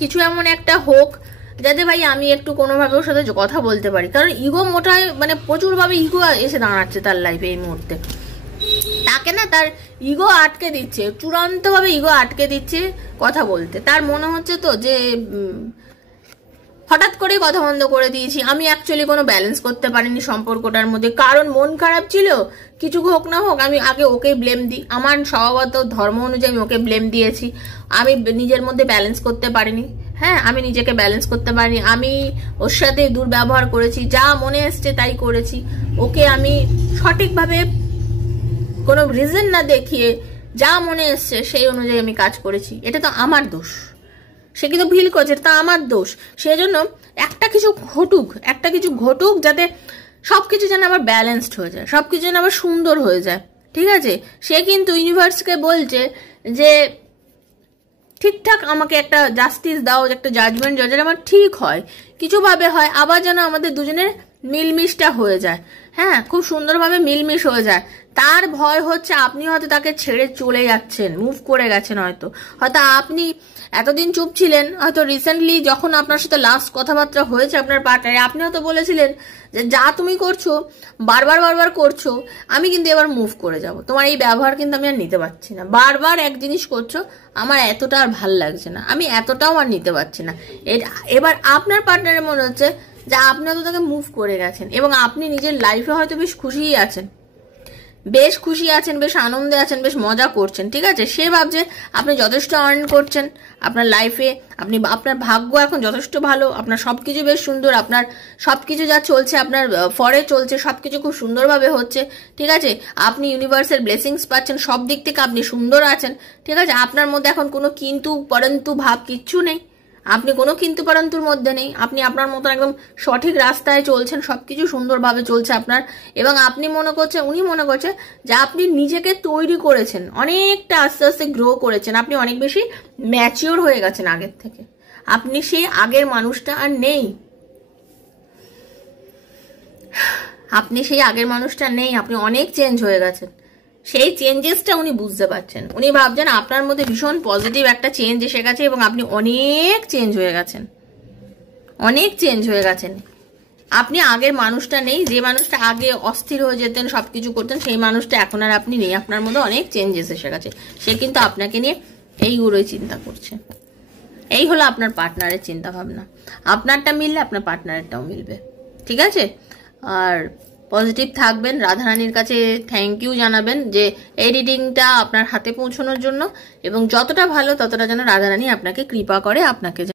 কিছু এমন একটা হোক যাতে ভাই আমি একটু কোনোভাবে ওর সাথে কথা বলতে পারি, কারণ ইগো মোটায় মানে প্রচুরভাবে ইগো এসে দাঁড়াচ্ছে তার লাইফে এই মুহূর্তে। তাকে না তার ইগো আটকে দিচ্ছে, চূড়ান্তভাবে ইগো আটকে দিচ্ছে কথা বলতে। তার মনে হচ্ছে তো যে হঠাৎ করে কথা বন্ধ করে দিয়েছি। আমি অ্যাকচুয়ালি কোনো ব্যালেন্স করতে পারিনি সম্পর্কটার মধ্যে, কারণ মন খারাপ ছিল, কিছু হোক না হোক আমি আগে ওকে ব্লেম দিই। আমার স্বভাবত ধর্ম অনুযায়ী আমি ওকে ব্লেম দিয়েছি। আমি নিজের মধ্যে ব্যালেন্স করতে পারিনি। হ্যাঁ, আমি নিজেকে ব্যালেন্স করতে পারিনি। আমি ওর সাথে দুর্ব্যবহার করেছি, যা মনে এসছে তাই করেছি। ওকে আমি সঠিকভাবে কোনো রিজন না দেখিয়ে যা মনে এসছে সেই অনুযায়ী আমি কাজ করেছি। এটা তো আমার দোষ। সে কিন্তু ফিল করছে তা আমার দোষ। সেই জন্য একটা কিছু ঘটুক যাতে সবকিছু যেন আবার ব্যালেন্সড হয়ে যায়, সবকিছু যেন আবার সুন্দর হয়ে যায়। ঠিক আছে, সে কিন্তু ইউনিভার্সকে বলছে যে ঠিকঠাক আমাকে একটা জাস্টিস দাও, একটা জাজমেন্ট যাতে আমার ঠিক হয়, কিছুভাবে হয়, আবার যেন আমাদের দুজনের মিলমিশটা হয়ে যায়। হ্যাঁ, খুব সুন্দরভাবে মিলমিশ হয়ে যায়। তার ভয় হচ্ছে আপনি হয়তো তাকে ছেড়ে চলে যাচ্ছেন, মুভ করে গেছেন, হয়তো আপনি এতদিন চুপ ছিলেন, হয়তো রিসেন্টলি যখন আপনার সাথে লাস্ট কথাবার্তা হয়েছে আপনার পার্টনারে, আপনি হয়তো বলেছিলেন যে যা তুমি করছো বারবার করছো, আমি কিন্তু এবার মুভ করে যাব, তোমার এই ব্যবহার কিন্তু আমি আর নিতে পারছি না, বারবার এক জিনিস করছো, আমার এতটা আর ভাল লাগছে না, আমি এতটাও আর নিতে পারছি না। এবার আপনার পার্টনারের মনে হচ্ছে যে আপনি হয়তো তাকে মুভ করে গেছেন এবং আপনি নিজের লাইফে হয়তো বেশ খুশিই আছেন, বেশ আনন্দে আছেন, বেশ মজা করছেন। ঠিক আছে, সে ভাবছে আপনি যথেষ্ট আর্ন করছেন আপনার লাইফে, আপনার ভাগ্য এখন যথেষ্ট ভালো, আপনার সবকিছু বেশ সুন্দর, আপনার সবকিছু যা চলছে আপনার ফরে চলছে, সবকিছু খুব সুন্দরভাবে হচ্ছে। ঠিক আছে, আপনি ইউনিভার্সের ব্লেসিংস পাচ্ছেন, সব দিক থেকে আপনি সুন্দর আছেন। ঠিক আছে, আপনার মধ্যে এখন কোনো কিন্তু পরন্তু ভাব কিচ্ছু নেই, আপনি কোনো কিন্তু পরন্তুর মধ্যে নেই, আপনি আপনার মতো একদম সঠিক রাস্তায় চলছেন, সবকিছু সুন্দরভাবে চলছে আপনার। এবং আপনি উনি মনে করছে যে আপনি নিজেকে তৈরি করেছেন, অনেকটা আস্তে আস্তে গ্রো করেছেন, আপনি অনেক বেশি ম্যাচিওর হয়ে গেছেন আগের থেকে, আপনি সেই আগের মানুষটা আর নেই, আপনি অনেক চেঞ্জ হয়ে গেছেন। সেই চেঞ্জেসটা উনি বুঝতে পারছেন, উনি ভাবছেন আপনার মধ্যে ভীষণ পজিটিভ একটা চেঞ্জ এসে গেছে এবং আপনি অনেক চেঞ্জ হয়ে গেছেন, আপনি আগের মানুষটা নেই, যে মানুষটা আগে অস্থির হয়ে যেতেন, সবকিছু করতেন, সেই মানুষটা এখন আর আপনি নেই, আপনার মধ্যে অনেক চেঞ্জেস এসে গেছে। সে কিন্তু আপনাকে নিয়ে এইগুলোই চিন্তা করছে। এই হলো আপনার পার্টনারের চিন্তা ভাবনা। আপনারটা মিললে আপনার পার্টনারেরটাও মিলবে। ঠিক আছে, আর পজিটিভ থাকবেন, রাধারানীর কাছে থ্যাংক ইউ জানাবেন যে এই রিডিংটা আপনার হাতে পৌঁছানোর জন্য, এবং যতটা ভালো ততটা যেন রাধারানী আপনাকে কৃপা করে, আপনাকে